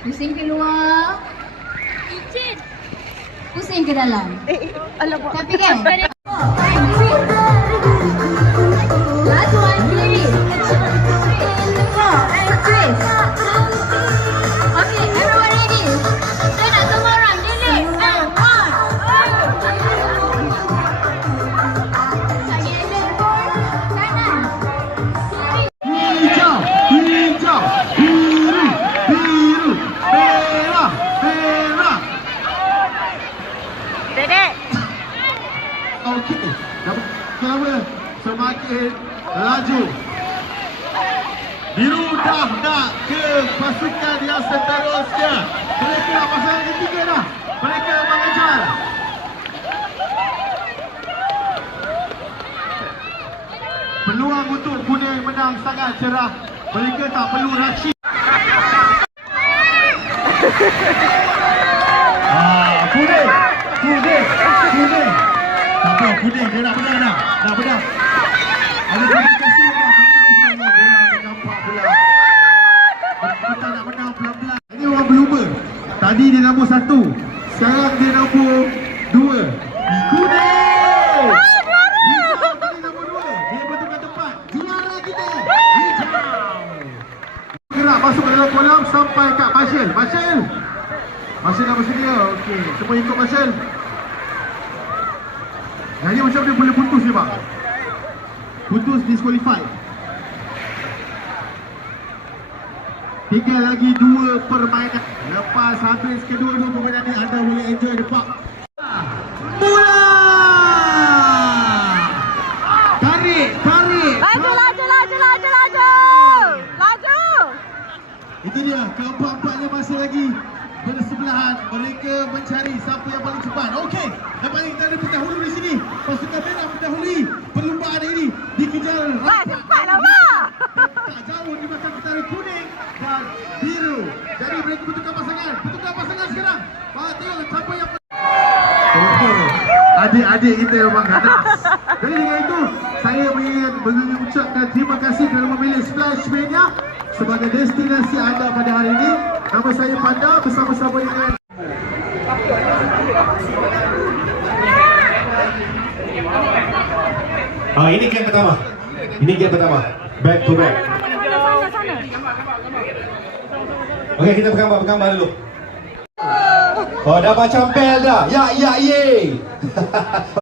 Pusing keluar. Icin. Pusing ke dalam. Alamak. Tapi kan? Last one, kiri. Four, and twist. Okay, everyone ready? Saya nak semua orang. Delete. And one. Lagi ada four. Kanan. Kiri. Hijau, hijau, biru, biru, merah, merah. Dedek. Okey, nama semakin laju. Biru dah nak ke pasukan yang seterusnya. Mereka pasangan ketiga dah. Mereka mengejar. Peluang untuk kuning menang sangat cerah. Mereka tak perlu rushing. Kuning, kuning, kuning. Tak apa, kuning dia nak menang dah. Nak menang. Ada komunikasi dah, komunikasi dah. Bola ternampak pula. Kita nak menang pelan-pelan. Ini orang berlumba. Tadi dia nombor 1. Sekarang dia nombor 2. Kuning! Hijau tadi nombor 2. Dia bertukar tempat. Juara kita. Hijau. Gerak masuk ke dalam kolam sampai kat Marshall. Marshall! Marshall dah bersedia. Okey, semua ikut Marshall. Yang ni macam dia boleh putus ni bang. Putus disqualified. Tinggal lagi 2 permainan. Lepas habis kedua-dua permainan ni, anda boleh enjoy the park. Mula! Tarik, tarik. Laju, laju, laju, laju, laju. Laju. Itu dia, keempat-empatnya masih lagi bersebelahan. Mereka mencari siapa yang paling cepat. Okey, lepas ni kita ada pendahulu di sini. Pasukan merah mendahului perlumbaan ini. Dikejar Wah, rapat. cepatlah, Mak. Tak jauh di belakang antara kuning dan biru. Jadi mereka bertukar pasangan. Bertukar pasangan sekarang. Tengok siapa yang... Adik-adik kita memang ganas. Jadi dengan itu, saya ingin mengucapkan terima kasih kerana memilih Splash Mania sebagai destinasi anda pada hari ini. Nama saya Panda bersama-sama dengan... Ini game pertama. Ini game pertama. Back to back. Sana. Okey, kita bergambar dulu. Oh, dah macam bel dah. Ya, ye.